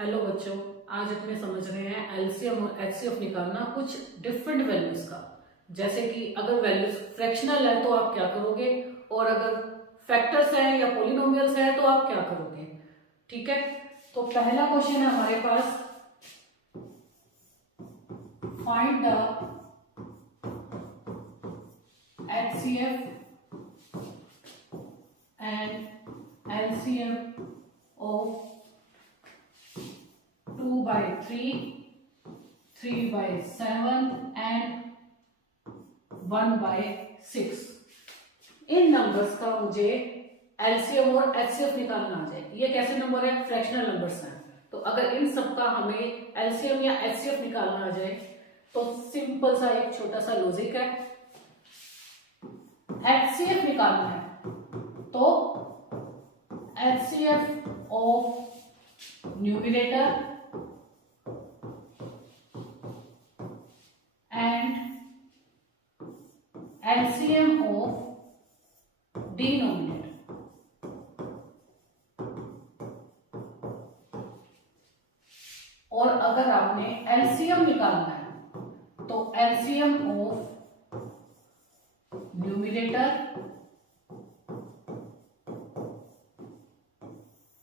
Hello बच्चों, आज अपने समझ रहे हैं एलसीएम और एचसीएफ निकालना कुछ डिफरेंट वैल्यूज का। जैसे कि अगर वैल्यूज फ्रैक्शनल है तो आप क्या करोगे, और अगर फैक्टर्स है या पॉलिनोमियल्स है तो आप क्या करोगे। ठीक है, तो पहला क्वेश्चन है हमारे पास, find the HCF and LCM of 2/3, 3/7 and 1/6। इन नंबर्स का मुझे एलसीएम और एचसीएफ निकालना आ जाए। ये कैसे नंबर है? फ्रैक्शनल नंबर्स हैं। तो अगर इन सब का हमें एलसीएम या एचसीएफ निकालना आ जाए तो सिंपल सा एक छोटा सा लॉजिक है। एचसीएफ निकालना है तो HCF of numerator and LCM of denominator। और अगर आपने LCM निकालना है तो LCM of numerator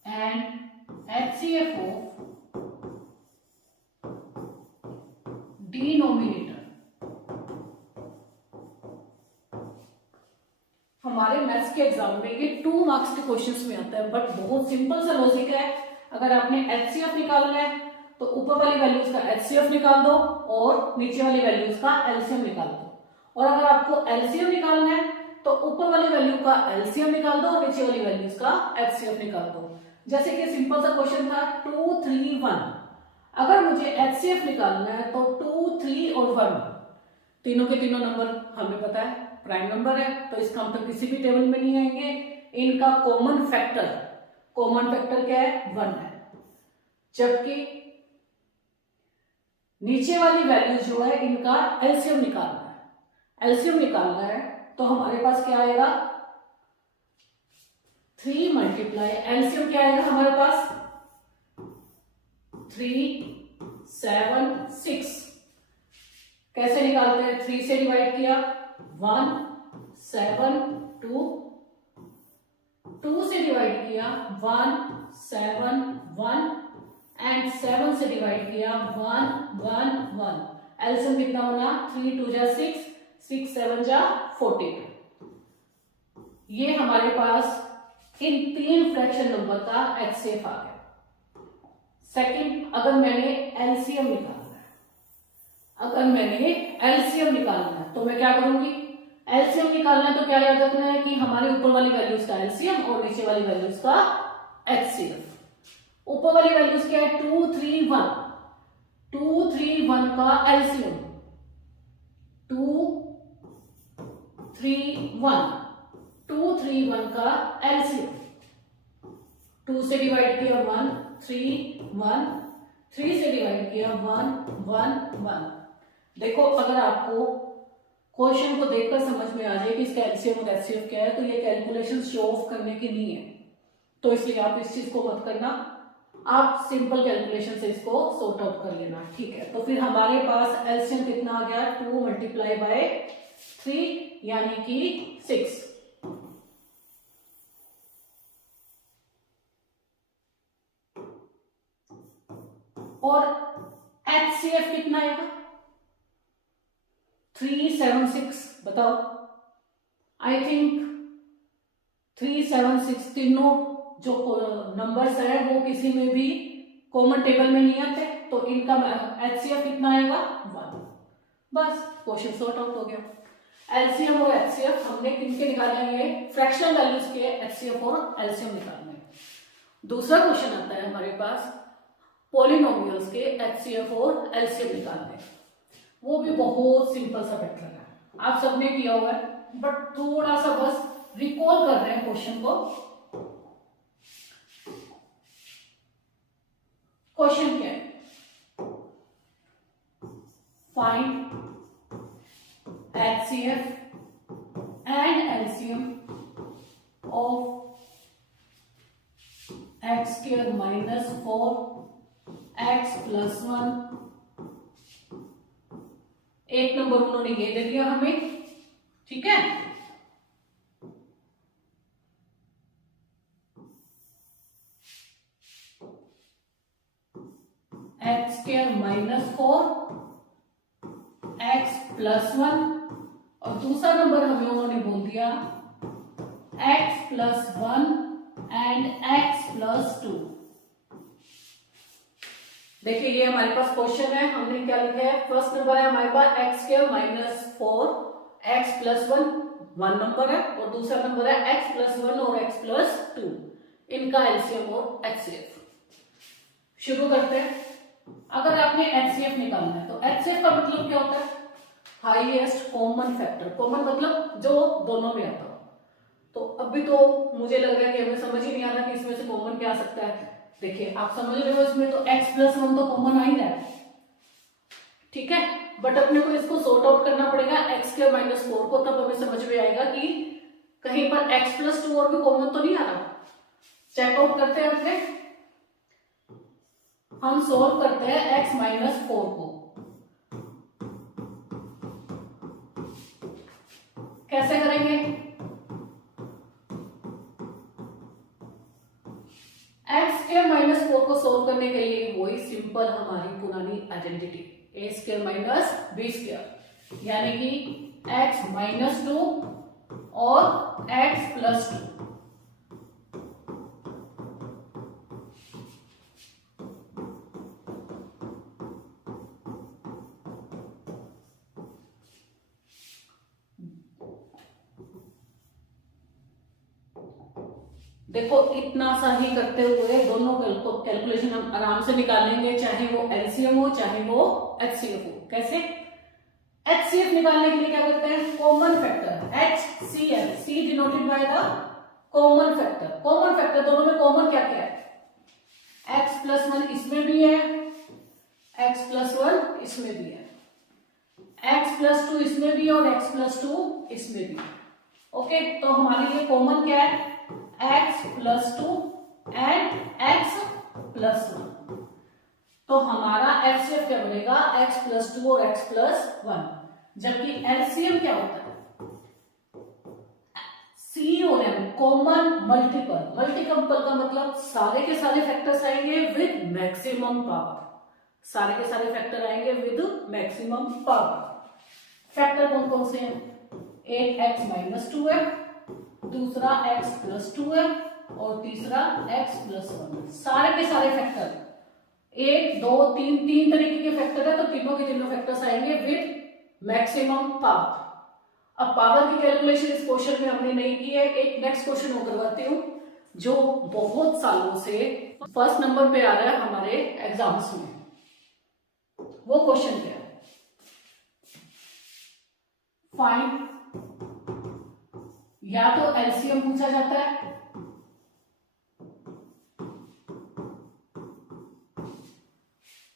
and HCF of denominator. हमारे मैथ्स के एग्जाम में ये 2 मार्क्स के क्वेश्चंस में आता है, बट बहुत सिंपल सा लॉजिक है। अगर आपने एचसीएफ निकालना है तो ऊपर वाली वैल्यूज का एचसीएफ निकाल दो और नीचे वाली वैल्यूज का एलसीएम निकाल दो। और अगर आपको एलसीएम निकालना है तो ऊपर वाली वैल्यू का एलसीएम निकाल दो और नीचे वाली वैल्यूज का एचसीएफ निकाल दो। जैसे कि सिंपल सा क्वेश्चन था 2, 3, 1। अगर मुझे एचसीएफ निकालना है तो 2, 3 और 1 तीनों के तीनों नंबर हमें पता है प्राइम नंबर है, तो इसका मतलब किसी भी टेबल में नहीं आएंगे। इनका कॉमन फैक्टर क्या है? 1 है। जबकि नीचे वाली वैल्यू जो है इनका एलसीएम निकालना है। एलसीएम निकालना है तो हमारे पास क्या आएगा? 3 मल्टीप्लाई एलसीएम क्या आएगा हमारे पास? 3, 7, 6। कैसे निकालते हैं? 3 से डिवाइड किया 1, 7, 2, 2 से डिवाइड किया 1, 7, 1 एंड 7 से डिवाइड किया 1, 1, 1। एलसीएम कितना बना? 3 2 जा 6, 6 7 जा 42। ये हमारे पास इन 3 फ्रैक्शन नंबर का एचसीएफ आ गया। सेकंड, अगर मैंने एलसीएम निकालना है तो मैं क्या करूंगी? एलसीएम निकालना है तो क्या याद रखना है कि हमारे ऊपर वाली वैल्यूज का एलसीएम और नीचे वाली वैल्यूज का एचसीएफ। ऊपर वाली वैल्यूज क्या है? 2, 3, 1। 2, 3, 1 का एलसीएम 2, 3, 1। 2, 3, 1 का एलसीएम 2 से डिवाइड किया 1, 3, 1, 3 से डिवाइड किया 1, 1, 1। देखो, अगर आपको क्वेश्चन को देखकर समझ में आ जाए कि इसका एलसीएम और एचसीएफ क्या है तो ये कैलकुलेशन शो ऑफ करने की नहीं है, तो इसलिए आप इस चीज को मत करना। आप सिंपल कैलकुलेशन से इसको सॉर्ट आउट कर लेना। ठीक है, तो फिर हमारे पास एलसीएम कितना आ गया? 2 मल्टीप्लाई बाय 3 यानी कि 6। और एचसीएफ कितना आएगा? 3, 7, 6। बताओ, आई थिंक 3, 7, 6 तीनों जो नंबर्स है वो किसी में भी कॉमन टेबल में नहीं आते, तो इनका एचसीएफ कितना आएगा? 1। बस क्वेश्चन सॉर्ट आउट हो गया। एलसीएम और एचसीएफ हमने किनके निकाले हैं? फ्रैक्शनल वैल्यूज के एचसीएफ और एलसीएम निकालने हैं। दूसरा क्वेश्चन आता है हमारे पास पॉलिनोमियल्स के एचसीएफ और एलसीएम निकालने। वो भी बहुत सिंपल सा पैटर्न है, आप सबने किया हुआ है, बट थोड़ा सा बस रिकॉल कर रहे हैं क्वेश्चन को। क्वेश्चन क्या है? Find HCF and LCM of x² - 4 x+1, एक नंबर उन्होंने ये दे दिया हमें, ठीक है। x²-4 x+1, और दूसरा नंबर हमें उन्होंने बोल दिया x+1 एंड x+2। देखिए ये हमारे पास क्वेश्चन है, हमने क्या लिखा है, फर्स्ट नंबर है हमारे पास x²-4 x+1 वन नंबर है, और दूसरा नंबर है x+1 और x+2, इनका एलसीएम और एचसीएफ। शुरू करते हैं। अगर आपने एचसीएफ निकालना है तो एचसीएफ का मतलब क्या होता है, हाईएस्ट कॉमन फैक्टर। कॉमन मतलब जो दोनों में आता हो। तो अभी तो मुझे लग रहा है कि हमें समझ ही नहीं आ रहा कि इसमें से कॉमन क्या आ सकता है। देखिए आप समझ रहे हो, इसमें तो x+1 तो कॉमन आ ही रहा है, ठीक है, बट अपने को इसको सॉर्ट आउट करना पड़ेगा x²-4 को, तब हमें समझ में आएगा कि कहीं पर x+2 और भी कॉमन तो नहीं आ रहा। चेकआउट करते हैं अपने, हम सॉल्व करते हैं x-4 को। कैसे करेंगे, x²-4 को सॉल्व करने के लिए वही सिंपल हमारी पुरानी आइडेंटिटी a²-b², यानी कि x-2 और x+2। देखो इतना सा ही करते हुए दोनों कैलकुलेशन हम आराम से निकालेंगे, चाहे वो एलसीएम हो चाहे वो एचसीएफ हो। कैसे, एचसीएफ निकालने के लिए क्या करते हैं, common factor HCF, C denoted by the common factor. Common factor दोनों में कॉमन क्या क्या है, x+1 इसमें भी है, x+1 इसमें भी है, x+2 इसमें भी है और x+2 इसमें भी है। ओके, तो हमारे लिए कॉमन क्या है, x+2 एंड x+1। तो हमारा एचसीएफ क्या बनेगा, x+2 और x+1। जबकि एलसीएम क्या होता है, C और M कॉमन मल्टीपल। मल्टीपल का मतलब सारे के सारे फैक्टर्स आएंगे विद मैक्सिमम पावर, सारे के सारे फैक्टर आएंगे विद मैक्सिमम पावर। फैक्टर कौन कौन से हैं, एक x-2 है, दूसरा x+2 है और तीसरा x+1। सारे के सारे फैक्टर 1 2 3 तीन तरीके के फैक्टर है, तो तीनों के तीनों फैक्टर्स आएंगे विद मैक्सिमम पावर। अब पावर की कैलकुलेशन इस क्वेश्चन में हमने नहीं की है, एक नेक्स्ट क्वेश्चन और करवाती हूँ जो बहुत सालों से फर्स्ट नंबर पे आ रहा है हमारे एग्जाम्स में। वो क्वेश्चन क्या है, फाइंड, या तो एलसीएम पूछा जाता है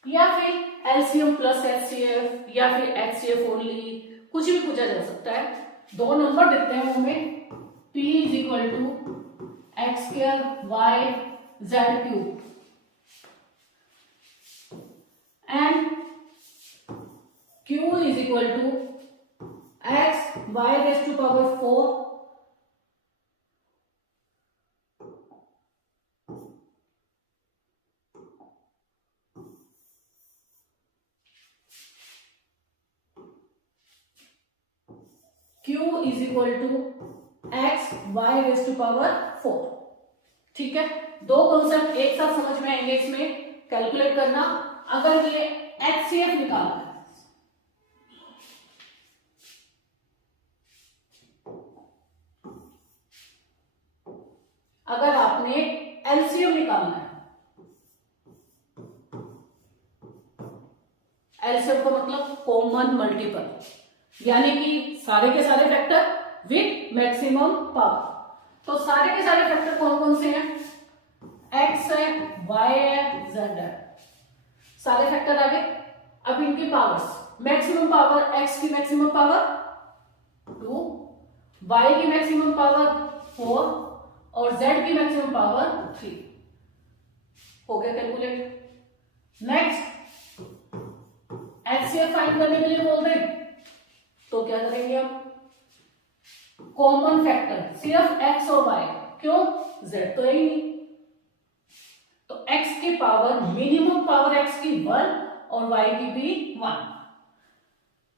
या फिर एलसीएम प्लस एचसीएफ या फिर एचसीएफ ओनली, कुछ भी पूछा जा सकता है। दो नंबर देते हैं हमें, P = x²y z³ and Q = x⁴ Q = x⁴। ठीक है, दो कॉन्सेप्ट एक साथ समझ में आएंगे, इसमें कैलकुलेट करना। अगर ये एचसीएफ निकालना है, अगर आपने एलसीएम निकालना है, एलसीएम का मतलब कॉमन मल्टीपल, यानी कि सारे के सारे फैक्टर विद मैक्सिमम पावर। तो सारे के सारे फैक्टर कौन कौन से हैं, x है, y है, z है, सारे फैक्टर आ गए। अब इनकी पावर्स, मैक्सिमम पावर, x की मैक्सिमम पावर 2, y की मैक्सिमम पावर 4 और z की मैक्सिमम पावर 3। हो गया कैलकुलेट। नेक्स्ट HCF फाइंड करने के लिए बोल रहे तो क्या करेंगे हम, कॉमन फैक्टर सिर्फ x और y, क्यों, z तो है ही नहीं, तो x की पावर मिनिमम पावर x की 1 और y की भी 1,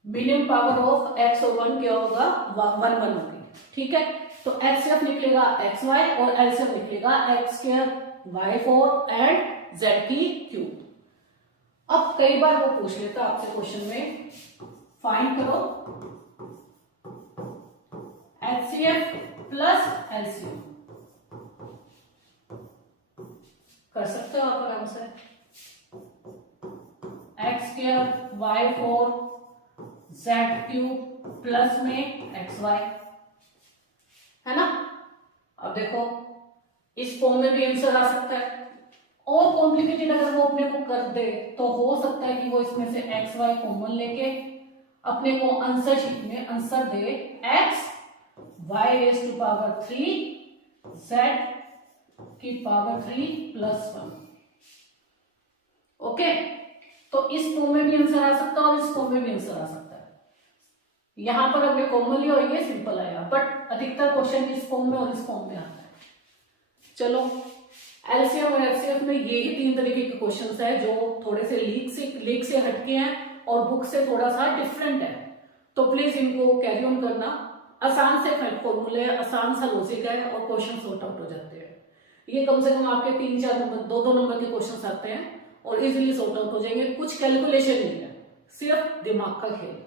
मिनिमम पावर ऑफ x और 1 क्या होगा 1 1 होगी, ठीक है। तो HCF निकलेगा xy और LCM निकलेगा x square y4 and z की क्यूब। अब कई बार वो पूछ लेता आपसे क्वेश्चन में, फाइंड करो HCF प्लस LCM, कर सकते हो आप आराम से, x square y4 z cube plus में xy, है ना। अब देखो इस फॉर्म में भी आंसर आ सकता है, और कॉम्प्लिकेटेड अगर वो अपने को कर दे तो हो सकता है कि वो इसमें से xy कॉमन लेके अपने को आंसर शीट में आंसर दे x y raise to power 3 z की पावर 3 प्लस 1, ओके। तो इस फॉर्म में भी आंसर आ सकता है और इस फॉर्म में भी आंसर आ सकता है। यहां पर हमने कॉमन लिया और ये सिंपल आया, बट अधिकतर क्वेश्चन इस फॉर्म में और इस फॉर्म में आता है। चलो एलसीएम और एचसीएफ में यही 3 तरीके के क्वेश्चंस है जो थोड़े से लीक से हटके हैं और बुक से थोड़ा सा डिफरेंट है, तो प्लीज इनको कैरी ऑन करना। आसान से फॉर्मूले, आसान सा लॉजिक है और क्वेश्चन सॉर्ट आउट हो जाते हैं। ये कम से कम आपके 3-4 नंबर 2-2 नंबर के क्वेश्चन आते हैं और इजीली सॉर्ट आउट हो जाएंगे। कुछ कैलकुलेशन नहीं है, सिर्फ दिमाग का खेल।